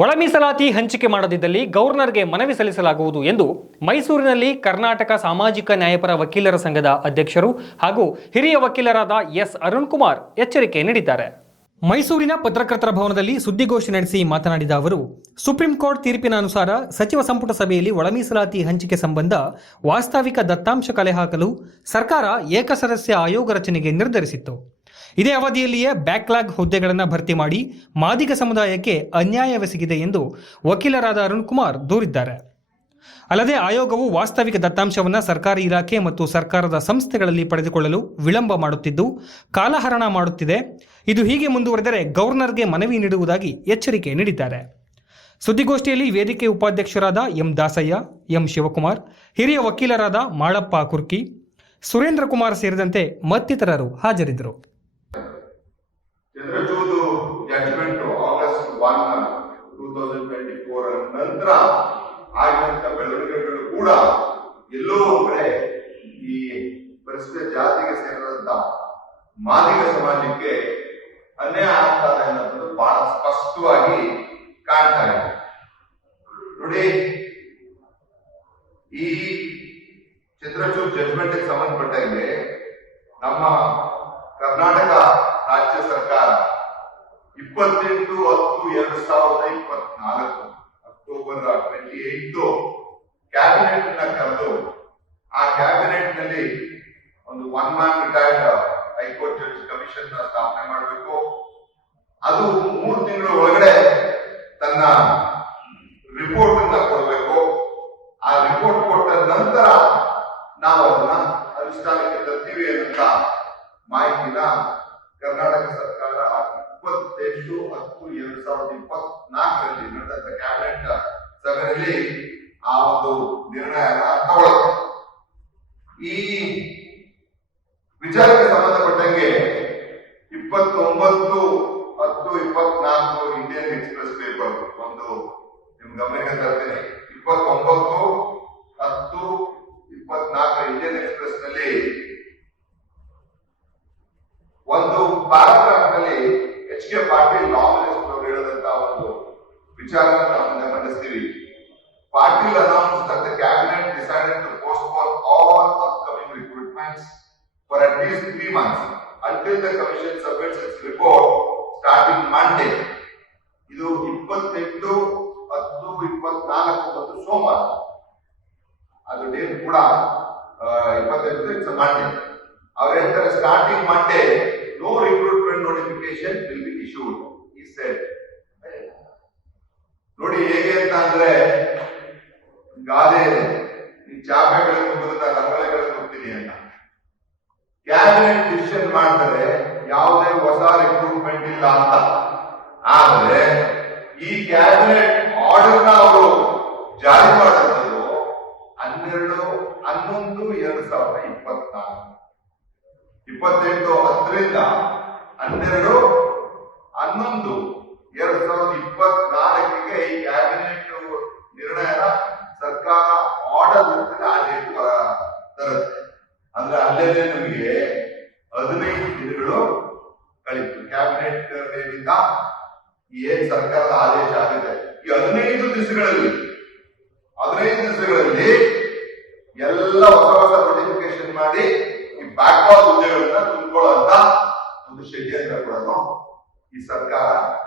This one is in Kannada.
ಒಳ ಮೀಸಲಾತಿ ಹಂಚಿಕೆ ಮಾಡದಿದ್ದಲ್ಲಿ ಗವರ್ನರ್ಗೆ ಮನವಿ ಸಲ್ಲಿಸಲಾಗುವುದು ಎಂದು ಮೈಸೂರಿನಲ್ಲಿ ಕರ್ನಾಟಕ ಸಾಮಾಜಿಕ ನ್ಯಾಯಪರ ವಕೀಲರ ಸಂಘದ ಅಧ್ಯಕ್ಷರು ಹಾಗೂ ಹಿರಿಯ ವಕೀಲರಾದ ಎಸ್ ಅರುಣ್ ಕುಮಾರ್ ಎಚ್ಚರಿಕೆ ನೀಡಿದ್ದಾರೆ. ಮೈಸೂರಿನ ಪತ್ರಕರ್ತರ ಭವನದಲ್ಲಿ ಸುದ್ದಿಗೋಷ್ಠಿ ನಡೆಸಿ ಮಾತನಾಡಿದ ಅವರು, ಸುಪ್ರೀಂ ಕೋರ್ಟ್ ತೀರ್ಪಿನ ಅನುಸಾರ ಸಚಿವ ಸಂಪುಟ ಸಭೆಯಲ್ಲಿ ಒಳ ಮೀಸಲಾತಿ ಹಂಚಿಕೆ ಸಂಬಂಧ ವಾಸ್ತವಿಕ ದತ್ತಾಂಶ ಕಲೆ ಹಾಕಲು ಸರ್ಕಾರ ಏಕಸದಸ್ಯ ಆಯೋಗ ರಚನೆಗೆ ನಿರ್ಧರಿಸಿತ್ತು. ಇದೇ ಅವಧಿಯಲ್ಲಿಯೇ ಬ್ಯಾಕ್ಲಾಗ್ ಹುದ್ದೆಗಳನ್ನು ಭರ್ತಿ ಮಾಡಿ ಮಾದಿಗ ಸಮುದಾಯಕ್ಕೆ ಅನ್ಯಾಯವೆಸಗಿದೆ ಎಂದು ವಕೀಲರಾದ ಅರುಣ್ ಕುಮಾರ್ ದೂರಿದ್ದಾರೆ. ಅಲ್ಲದೆ ಆಯೋಗವು ವಾಸ್ತವಿಕ ದತ್ತಾಂಶವನ್ನು ಸರ್ಕಾರಿ ಇಲಾಖೆ ಮತ್ತು ಸರ್ಕಾರದ ಸಂಸ್ಥೆಗಳಲ್ಲಿ ಪಡೆದುಕೊಳ್ಳಲು ವಿಳಂಬ ಮಾಡುತ್ತಿದ್ದು, ಕಾಲಹರಣ ಮಾಡುತ್ತಿದೆ. ಇದು ಹೀಗೆ ಮುಂದುವರೆದರೆ ಗವರ್ನರ್ಗೆ ಮನವಿ ನೀಡುವುದಾಗಿ ಎಚ್ಚರಿಕೆ ನೀಡಿದ್ದಾರೆ. ಸುದ್ದಿಗೋಷ್ಠಿಯಲ್ಲಿ ವೇದಿಕೆ ಉಪಾಧ್ಯಕ್ಷರಾದ ಎಂ ದಾಸಯ್ಯ, ಎಂ ಶಿವಕುಮಾರ್, ಹಿರಿಯ ವಕೀಲರಾದ ಮಾಳಪ್ಪ ಕುರ್ಕಿ, ಸುರೇಂದ್ರ ಕುಮಾರ್ ಸೇರಿದಂತೆ ಮತ್ತಿತರರು ಹಾಜರಿದ್ದರು. Chandrachud judgement August one two thousand twenty four ನಂತರ ಆಗಿರುವಂತಹ ಬೆಳವಣಿಗೆಗಳು ಕೂಡ ಎಲ್ಲೋ ಕಡೆ ಈ ಪರಿಶಿಷ್ಟ ಜಾತಿಗೆ ಸೇರಿದಂತ ಮಾದಿಗ ಸಮಾಜಕ್ಕೆ ಅನ್ಯಾಯ ಆಗ್ತಾ ಇದೆ ಬಹಳ ಸ್ಪಷ್ಟವಾಗಿ ಕಾಣ್ತಾ ಇದೆ. ನೋಡಿ, ಈ ಚಿತ್ರಚೂರ್ ಜಡ್ಜ್ಮೆಂಟ್ ಸಂಬಂಧಪಟ್ಟಂಗೆ ನಮ್ಮ ಕರ್ನಾಟಕ ರಾಜ್ಯ ಸರ್ಕಾರ. ಇಪ್ಪತ್ತೆಂಟು, ಹತ್ತು, ಎರಡು ಸಾವಿರದ ಇಪ್ಪತ್ನಾಲ್ಕು ಅಕ್ಟೋಬರ್ ಟ್ವೆಂಟಿ ಏಟ್ ಕ್ಯಾಬಿನೆಟ್ನ ಕರೆದು ಆ ಕ್ಯಾಬಿನೆಟ್ನಲ್ಲಿ ಒಂದು one man retired high court judge commission ಸ್ಥಾಪನೆ ಮಾಡಬೇಕು. ಅದು ಮೂರು ತಿಂಗಳ ಒಳಗಡೆ ತನ್ನ ರಿಪೋರ್ಟ್ ಅನ್ನ ಕೊಡಬೇಕು. ಆ ರಿಪೋರ್ಟ್ ಕೊಟ್ಟ ನಂತರ ನಾವು ಅದನ್ನ ಅನುಷ್ಠಾನಕ್ಕೆ ತರ್ತೀವಿ ಅಂತ ಮಾಹಿತಿನ ಕರ್ನಾಟಕ ಸರ್ಕಾರ ಇಪ್ಪತ್ತೆಂಟು ಹತ್ತು ಎರಡ್ ಸಾವಿರದ ಇಪ್ಪತ್ನಾಲ್ಕರಲ್ಲಿ ನಡೆದಂತ ಕ್ಯಾಬಿನೆಟ್ ಸಭೆಯಲ್ಲಿ ಆ ಒಂದು ನಿರ್ಣಯ ತಗೊಳ್ಳುತ್ತೆ ಈ ವಿಚಾರಕ್ಕೆ ಸಂಬಂಧಪಟ್ಟಂಗೆ ಇಪ್ಪತ್ತೊಂಬತ್ತು ಹತ್ತು ಇಪ್ಪತ್ನಾಲ್ಕು ಇಂಡಿಯನ್ ಎಕ್ಸ್ಪ್ರೆಸ್ ಪೇಪರ್ ಒಂದು ನಿಮ್ ಗಮನಕ್ಕೆ ತರ್ತೇನೆ. ಇಪ್ಪತ್ತೊಂಬತ್ತು ಹತ್ತು ಇಪ್ಪತ್ನಾಲ್ಕು ಇಂಡಿಯನ್ ಎಕ್ಸ್ಪ್ರೆಸ್ನಲ್ಲಿ ಒಂದು ನಲ್ಲಿ ಎಚ್ ಕೆ ಪಾಟೀಲ್ ನಾಮಿನೇಷನ್ ಅವರು ಹೇಳದಂತಹ ಒಂದು ವಿಚಾರವನ್ನು ನಾವು ಮುಂದೆ ಮಂಡಿಸ್ತೀವಿ. Patil announce that the cabinet decided to postpone all upcoming recruitments for at least three months until the commission submits its report starting Monday ಇದು ಇಪ್ಪತ್ತೆಂಟು, ಹತ್ತು, ಇಪ್ಪತ್ನಾಲ್ಕು ಮತ್ತು ಸೋಮವಾರ. ಅದು ಡೇಟ್ ಕೂಡ ಇಪ್ಪತ್ತೆಂಟು, ಇಟ್ಸ್ ಮಂಡೇ ಅವ್ರ starting Monday no notification will be issued ಈ ಸೆಟ್ ನೋಡಿ, ಹೇಗೆ ಅಂತ ಅಂದ್ರೆ, ಗಾದೆ, ಈ ಚಾಪೆಗಳನ್ನು ಹೋಗುತ್ತಾ ರಂಗಳೆಗಳಿಗೆ ಹೋಗ್ತೀನಿ ಅಂತ. ಕ್ಯಾಬಿನೆಟ್ ಡಿಸಿಷನ್ ಮಾಡ್ತಾರೆ, ಯಾವುದೇ ಹೊಸ ರಿಕ್ರೂಟ್ಮೆಂಟ್ ಇಲ್ಲ ಅಂತ. ಆದ್ರೆ, ಈ ಕ್ಯಾಬಿನೆಟ್ ಆರ್ಡರ್ನ ಅವರು ಜಾರಿ ಮಾಡಿದ್ರು ಹನ್ನೆರಡು, ಹನ್ನೊಂದು, ಎರಡು ಸಾವಿರದ ಇಪ್ಪತ್ನಾಲ್ಕು. ಇಪ್ಪತ್ತೆಂಟು ಹತ್ತರಿಂದ ಹನ್ನೆರಡು, ಹನ್ನೊಂದು, ಎರಡ್ ಸಾವಿರದ ಇಪ್ಪತ್ನಾಲ್ಕಿಗೆ ಈ ಕ್ಯಾಬಿನೆಟ್ ನಿರ್ಣಯ ಸರ್ಕಾರ ಆರ್ಡರ್ ಆದೇಶ ತರುತ್ತೆ. ಅಂದ್ರೆ ಅಲ್ಲೇ ನಮಗೆ ಹದಿನೈದು ದಿನಗಳು ಕಳೀತು. ಕ್ಯಾಬಿನೆಟ್ ಏನ್ ಸರ್ಕಾರದ ಆದೇಶ ಆಗಿದೆ. ಈ ಹದಿನೈದು ದಿವಸಗಳಲ್ಲಿ षड्यंत्र पढ़ता सरकार